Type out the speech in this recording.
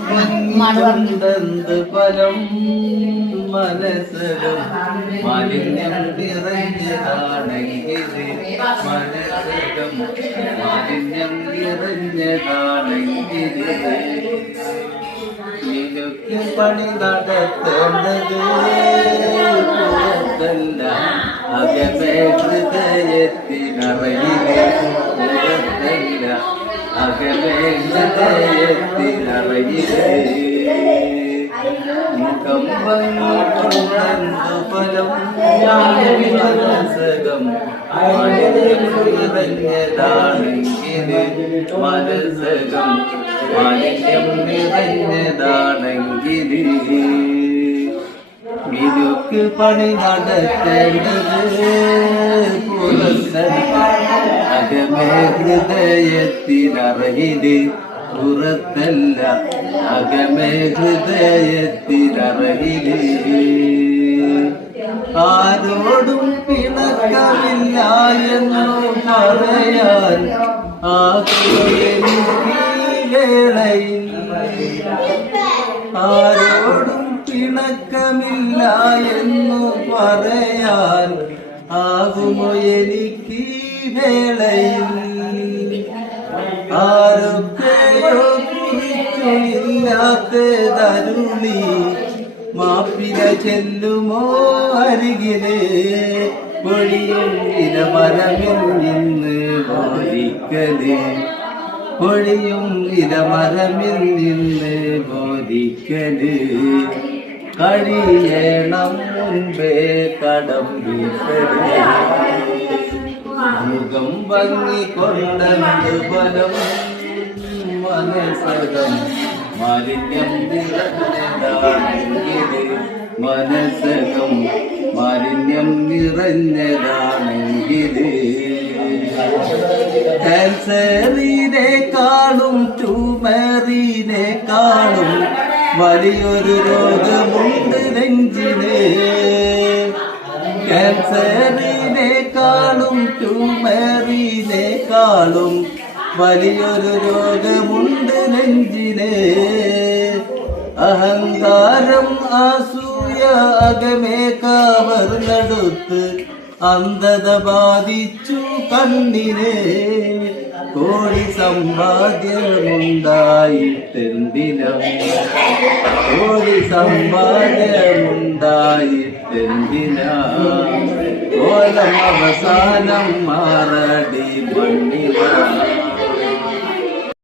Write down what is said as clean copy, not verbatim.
മണ്ണിക്കൊണ്ടെന്ത് ഫലം മനസ്സകം മാലിന്യം നിറഞ്ഞതാണെങ്കിൽ മനസ്സകം മാലിന്യം നിറഞ്ഞതാണെങ്കിൽ നിനക്ക് പണി നടത്തേണ്ടത് പുറത്തല്ല അകമേ ഹൃദയത്തിനറയിലെ പുറത്തല്ല അകമേ ഹൃദയത്തിനറയിലെ മുഖം ഭംഗിക്കൊണ്ടെന്തു ഫലം മനസ്സകം നിറഞ്ഞതാണെങ്കിൽ മനസ്സകം മാലിന്യം നിറഞ്ഞതാണെങ്കിൽ മിനുക്ക് പണി നടത്തേണ്ടത് പുറത്തല്ല അകമേ ഹൃദയത്തിനറയില് പുറത്തല്ല അകമേ ഹൃദയത്തിനറയില് ആരോടും പിണക്കമില്ല എന്നു പറയാൻ വേളയിൽ ആരോടും പിണക്കമില്ല എന്നു പറയാൻ ആകുമോ എനിക്ക് വേളയിൽ ആരൊക്കെയോ കുറിച്ചില്ലാത്തതരുളി മാപ്പില ചെല്ലുമോ അരികില് പൊഴിയും ഇലമരമിൽ നിന്ന് ബോധിക്കല് പൊഴിയും ഇലമരമിൽ നിന്ന് ബോധിക്കല് കഴിയണം മുൻപേ കടം വീട്ടല് മുഖം ഭംഗിക്കൊണ്ടെന്ത് ഫലം മനസ്സകം മാലിന്യം നിറഞ്ഞതാണെങ്കിൽ മനസ്സകം മാലിന്യം നിറഞ്ഞതാണെങ്കിൽ ക്യാൻസറിനെക്കാളും ട്യൂമറിനെക്കാളും വലിയൊരു രോഗമുണ്ട് നെഞ്ചിന് ക്യാൻസറിനെക്കാളും ട്യൂമറിനെക്കാളും വലിയൊരു രോഗമുണ്ട് നെഞ്ചിന് അഹങ്കാരം അസൂയ അകമേ കവർന്നെടുത്ത് അന്ധത ബാധിച്ചു കണ്ണിന് കോടി സമ്പാദ്യമുണ്ടായിട്ടെന്തിനും കോടി സമ്പാദ്യമുണ്ടായിട്ടെന്തിനാ കോലം അവസാനം മാറടി മണ്ണില